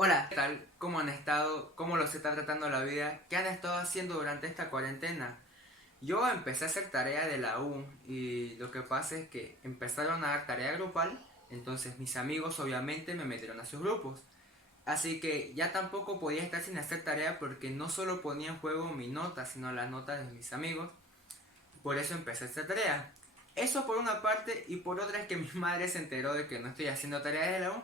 Hola, ¿qué tal? ¿Cómo han estado? ¿Cómo los está tratando la vida? ¿Qué han estado haciendo durante esta cuarentena? Yo empecé a hacer tarea de la U y lo que pasa es que empezaron a dar tarea grupal, entonces mis amigos obviamente me metieron a sus grupos. Así que ya tampoco podía estar sin hacer tarea porque no solo ponía en juego mi nota, sino la nota de mis amigos. Por eso empecé a hacer tarea. Eso por una parte, y por otra es que mi madre se enteró de que no estoy haciendo tarea de la U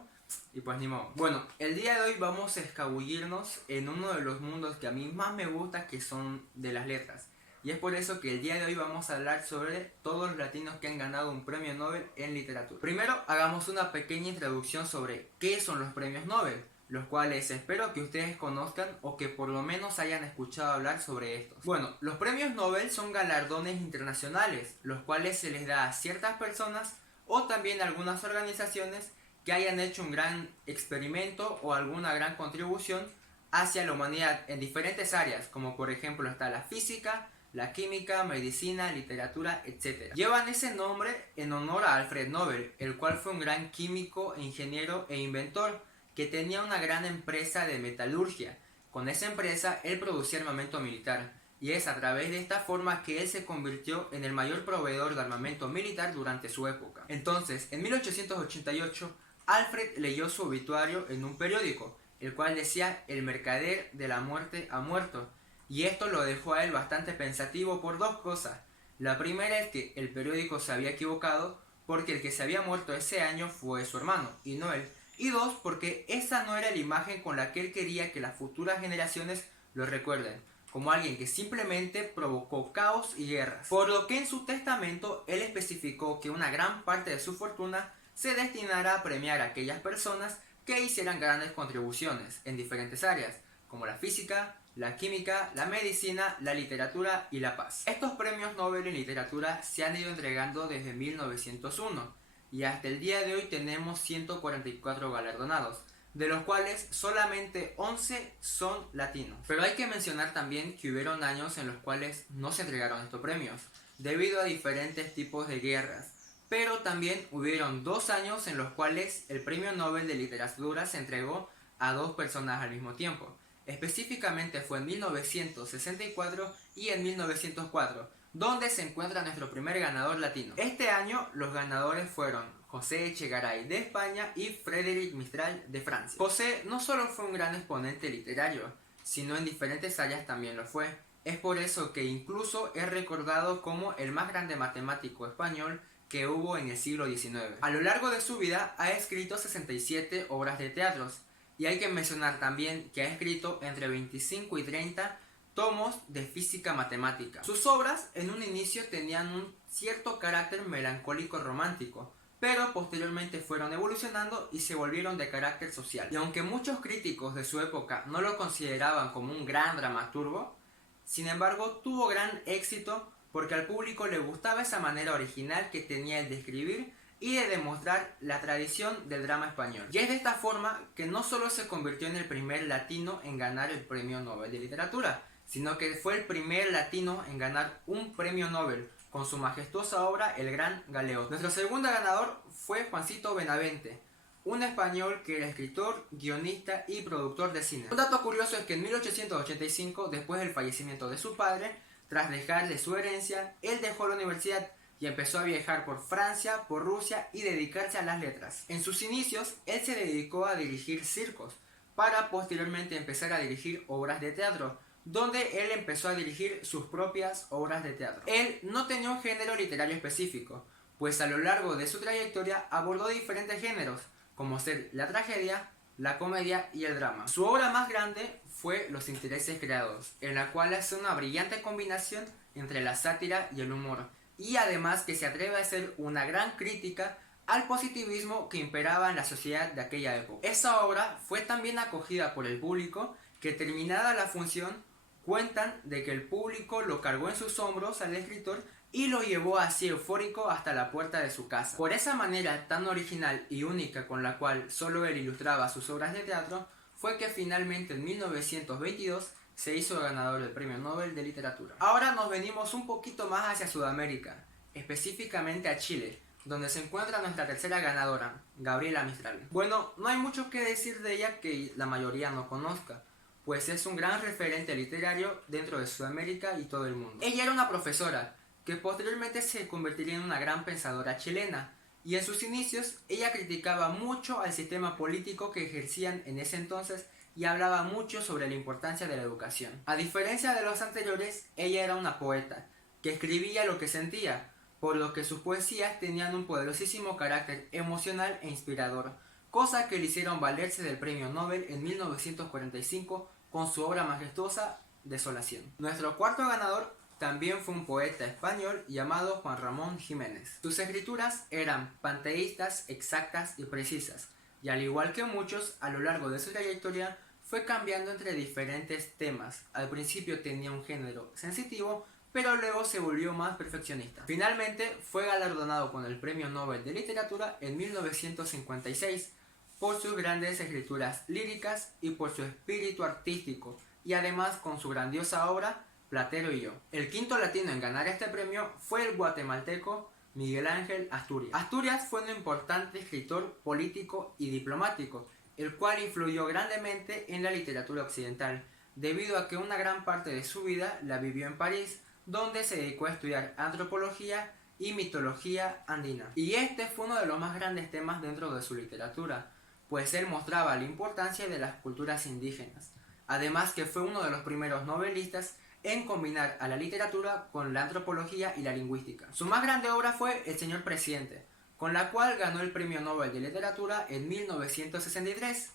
y pues ni modo. Bueno, el día de hoy vamos a escabullirnos en uno de los mundos que a mí más me gusta, que son de las letras. Y es por eso que el día de hoy vamos a hablar sobre todos los latinos que han ganado un premio Nobel en literatura. Primero, hagamos una pequeña introducción sobre qué son los premios Nobel, los cuales espero que ustedes conozcan o que por lo menos hayan escuchado hablar sobre estos. Bueno, los premios Nobel son galardones internacionales, los cuales se les da a ciertas personas o también a algunas organizaciones que hayan hecho un gran experimento o alguna gran contribución hacia la humanidad en diferentes áreas, como por ejemplo está la física, la química, medicina, literatura, etc. Llevan ese nombre en honor a Alfred Nobel, el cual fue un gran químico, ingeniero e inventor que tenía una gran empresa de metalurgia. Con esa empresa él producía armamento militar, y es a través de esta forma que él se convirtió en el mayor proveedor de armamento militar durante su época. Entonces, en 1888, Alfred leyó su obituario en un periódico, el cual decía "El mercader de la muerte ha muerto", y esto lo dejó a él bastante pensativo por dos cosas. La primera es que el periódico se había equivocado porque el que se había muerto ese año fue su hermano y no él. Y dos, porque esa no era la imagen con la que él quería que las futuras generaciones lo recuerden, como alguien que simplemente provocó caos y guerras. Por lo que en su testamento él especificó que una gran parte de su fortuna se destinará a premiar a aquellas personas que hicieran grandes contribuciones en diferentes áreas, como la física, la química, la medicina, la literatura y la paz. Estos premios Nobel en literatura se han ido entregando desde 1901 y hasta el día de hoy tenemos 144 galardonados, de los cuales solamente 11 son latinos. Pero hay que mencionar también que hubieron años en los cuales no se entregaron estos premios, debido a diferentes tipos de guerras. Pero también hubieron 2 años en los cuales el premio Nobel de literatura se entregó a dos personas al mismo tiempo. Específicamente fue en 1964 y en 1904, donde se encuentra nuestro primer ganador latino. Este año los ganadores fueron José Echegaray de España y Frédéric Mistral de Francia. José no solo fue un gran exponente literario, sino en diferentes áreas también lo fue. Es por eso que incluso es recordado como el más grande matemático español que hubo en el siglo XIX. A lo largo de su vida ha escrito 67 obras de teatros, y hay que mencionar también que ha escrito entre 25 y 30 tomos de física matemática. Sus obras en un inicio tenían un cierto carácter melancólico romántico, pero posteriormente fueron evolucionando y se volvieron de carácter social. Y aunque muchos críticos de su época no lo consideraban como un gran dramaturgo, sin embargo tuvo gran éxito porque al público le gustaba esa manera original que tenía el de escribir y de demostrar la tradición del drama español. Y es de esta forma que no solo se convirtió en el primer latino en ganar el premio Nobel de literatura, sino que fue el primer latino en ganar un premio Nobel con su majestuosa obra El Gran Galeote. Nuestro segundo ganador fue Juancito Benavente, un español que era escritor, guionista y productor de cine. Un dato curioso es que en 1885, después del fallecimiento de su padre, tras dejarle su herencia, él dejó la universidad y empezó a viajar por Francia, por Rusia y dedicarse a las letras. En sus inicios, él se dedicó a dirigir circos, para posteriormente empezar a dirigir obras de teatro, donde él empezó a dirigir sus propias obras de teatro. Él no tenía un género literario específico, pues a lo largo de su trayectoria abordó diferentes géneros, como ser la tragedia, la comedia y el drama. Su obra más grande fue Los intereses creados, en la cual hace una brillante combinación entre la sátira y el humor, y además que se atreve a hacer una gran crítica al positivismo que imperaba en la sociedad de aquella época. Esa obra fue tan bien acogida por el público que, terminada la función, cuentan de que el público lo cargó en sus hombros al escritor y lo llevó así eufórico hasta la puerta de su casa. Por esa manera tan original y única con la cual solo él ilustraba sus obras de teatro, fue que finalmente en 1922 se hizo ganador del Premio Nobel de Literatura. Ahora nos venimos un poquito más hacia Sudamérica, específicamente a Chile, donde se encuentra nuestra tercera ganadora, Gabriela Mistral. Bueno, no hay mucho que decir de ella que la mayoría no conozca, pues es un gran referente literario dentro de Sudamérica y todo el mundo. Ella era una profesora, que posteriormente se convertiría en una gran pensadora chilena, y en sus inicios ella criticaba mucho al sistema político que ejercían en ese entonces y hablaba mucho sobre la importancia de la educación. A diferencia de los anteriores, ella era una poeta, que escribía lo que sentía, por lo que sus poesías tenían un poderosísimo carácter emocional e inspirador, cosa que le hicieron valerse del premio Nobel en 1945 con su obra majestuosa Desolación. Nuestro cuarto ganador también fue un poeta español llamado Juan Ramón Jiménez. Sus escrituras eran panteístas, exactas y precisas, y al igual que muchos, a lo largo de su trayectoria fue cambiando entre diferentes temas. Al principio tenía un género sensitivo, pero luego se volvió más perfeccionista. Finalmente fue galardonado con el Premio Nobel de Literatura en 1956 por sus grandes escrituras líricas y por su espíritu artístico, y además con su grandiosa obra Platero y yo. El quinto latino en ganar este premio fue el guatemalteco Miguel Ángel Asturias. Asturias fue un importante escritor, político y diplomático, el cual influyó grandemente en la literatura occidental, debido a que una gran parte de su vida la vivió en París, donde se dedicó a estudiar antropología y mitología andina. Y este fue uno de los más grandes temas dentro de su literatura, pues él mostraba la importancia de las culturas indígenas. Además que fue uno de los primeros novelistas en combinar a la literatura con la antropología y la lingüística. Su más grande obra fue El Señor Presidente, con la cual ganó el Premio Nobel de Literatura en 1963.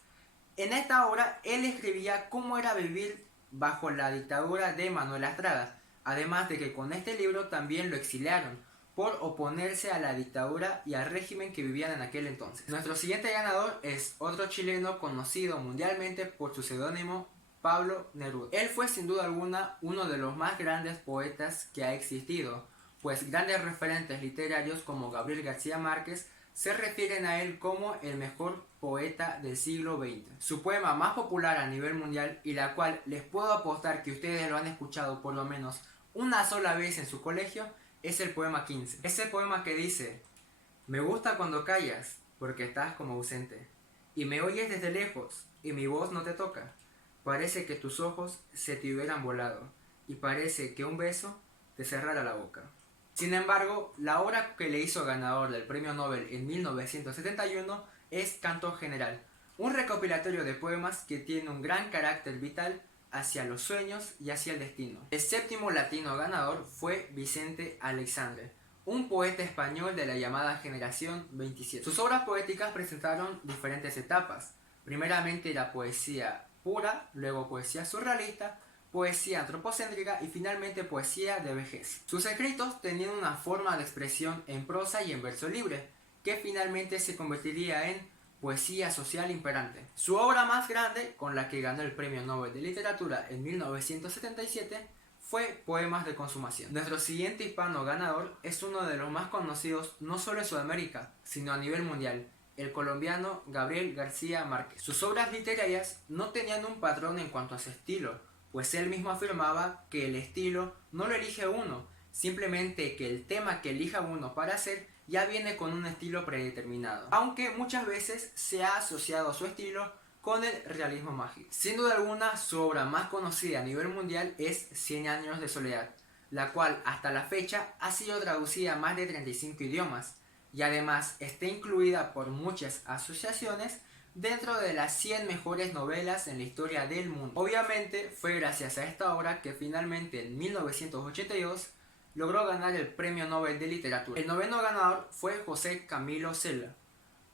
En esta obra, él escribía cómo era vivir bajo la dictadura de Manuel Astrada, además de que con este libro también lo exiliaron por oponerse a la dictadura y al régimen que vivían en aquel entonces. Nuestro siguiente ganador es otro chileno conocido mundialmente por su seudónimo Pablo Neruda. Él fue sin duda alguna uno de los más grandes poetas que ha existido, pues grandes referentes literarios como Gabriel García Márquez se refieren a él como el mejor poeta del siglo XX. Su poema más popular a nivel mundial, y la cual les puedo apostar que ustedes lo han escuchado por lo menos una sola vez en su colegio, es el poema 15. Ese poema que dice: me gusta cuando callas, porque estás como ausente, y me oyes desde lejos, y mi voz no te toca. Parece que tus ojos se te hubieran volado, y parece que un beso te cerrara la boca. Sin embargo, la obra que le hizo ganador del Premio Nobel en 1971 es Canto General, un recopilatorio de poemas que tiene un gran carácter vital hacia los sueños y hacia el destino. El séptimo latino ganador fue Vicente Aleixandre, un poeta español de la llamada Generación 27. Sus obras poéticas presentaron diferentes etapas. Primeramente la poesía pura, luego poesía surrealista, poesía antropocéntrica y finalmente poesía de vejez. Sus escritos tenían una forma de expresión en prosa y en verso libre, que finalmente se convertiría en poesía social imperante. Su obra más grande, con la que ganó el Premio Nobel de Literatura en 1977, fue Poemas de Consumación. Nuestro siguiente hispano ganador es uno de los más conocidos no solo en Sudamérica, sino a nivel mundial, el colombiano Gabriel García Márquez. Sus obras literarias no tenían un patrón en cuanto a su estilo, pues él mismo afirmaba que el estilo no lo elige uno, simplemente que el tema que elija uno para hacer ya viene con un estilo predeterminado, aunque muchas veces se ha asociado su estilo con el realismo mágico. Sin duda alguna, su obra más conocida a nivel mundial es 100 años de soledad, la cual hasta la fecha ha sido traducida a más de 35 idiomas, y además está incluida por muchas asociaciones dentro de las 100 mejores novelas en la historia del mundo. Obviamente fue gracias a esta obra que finalmente en 1982 logró ganar el Premio Nobel de Literatura. El noveno ganador fue José Camilo Cela,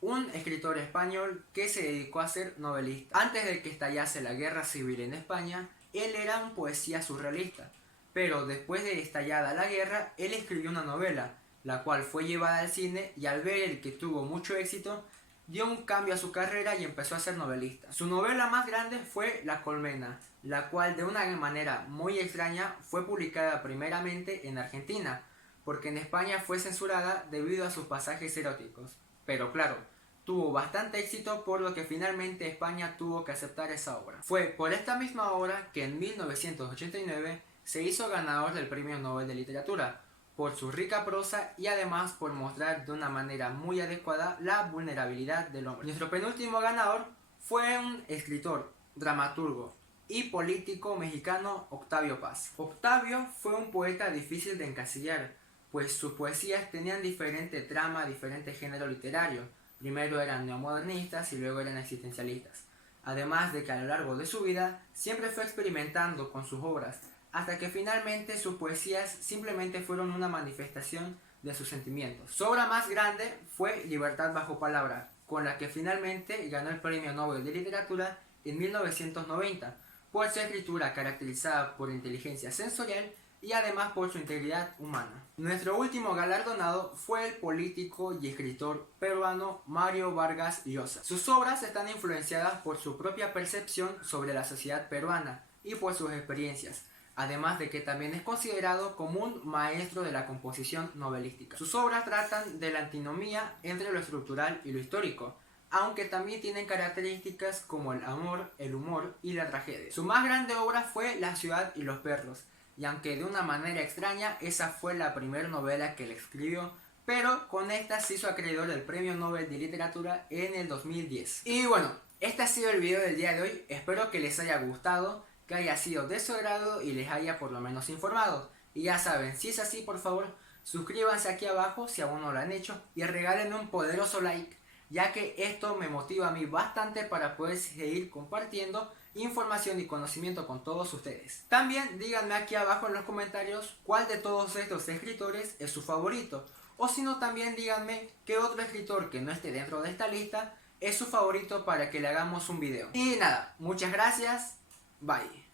un escritor español que se dedicó a ser novelista. Antes de que estallase la guerra civil en España, él era un poesía surrealista, pero después de estallada la guerra, él escribió una novela, la cual fue llevada al cine, y al ver el que tuvo mucho éxito, dio un cambio a su carrera y empezó a ser novelista. Su novela más grande fue La Colmena, la cual de una manera muy extraña fue publicada primeramente en Argentina, porque en España fue censurada debido a sus pasajes eróticos. Pero claro, tuvo bastante éxito, por lo que finalmente España tuvo que aceptar esa obra. Fue por esta misma obra que en 1989 se hizo ganador del Premio Nobel de Literatura, por su rica prosa y además por mostrar de una manera muy adecuada la vulnerabilidad del hombre. Nuestro penúltimo ganador fue un escritor, dramaturgo y político mexicano, Octavio Paz. Octavio fue un poeta difícil de encasillar, pues sus poesías tenían diferente trama, diferente género literario. Primero eran neomodernistas y luego eran existencialistas. Además de que a lo largo de su vida siempre fue experimentando con sus obras, hasta que finalmente sus poesías simplemente fueron una manifestación de sus sentimientos. Su obra más grande fue Libertad bajo palabra, con la que finalmente ganó el Premio Nobel de Literatura en 1990, por su escritura caracterizada por inteligencia sensorial y además por su integridad humana. Nuestro último galardonado fue el político y escritor peruano Mario Vargas Llosa. Sus obras están influenciadas por su propia percepción sobre la sociedad peruana y por sus experiencias, además de que también es considerado como un maestro de la composición novelística. Sus obras tratan de la antinomía entre lo estructural y lo histórico, aunque también tienen características como el amor, el humor y la tragedia. Su más grande obra fue La ciudad y los perros, y aunque de una manera extraña, esa fue la primera novela que él escribió, pero con esta se hizo acreedor del Premio Nobel de Literatura en el 2010. Y bueno, este ha sido el video del día de hoy, espero que les haya gustado, que haya sido de su agrado y les haya por lo menos informado. Y ya saben, si es así, por favor, suscríbanse aquí abajo si aún no lo han hecho y regálenme un poderoso like, ya que esto me motiva a mí bastante para poder seguir compartiendo información y conocimiento con todos ustedes. También díganme aquí abajo en los comentarios cuál de todos estos escritores es su favorito, o si no, también díganme qué otro escritor que no esté dentro de esta lista es su favorito para que le hagamos un video. Y nada, muchas gracias, bye.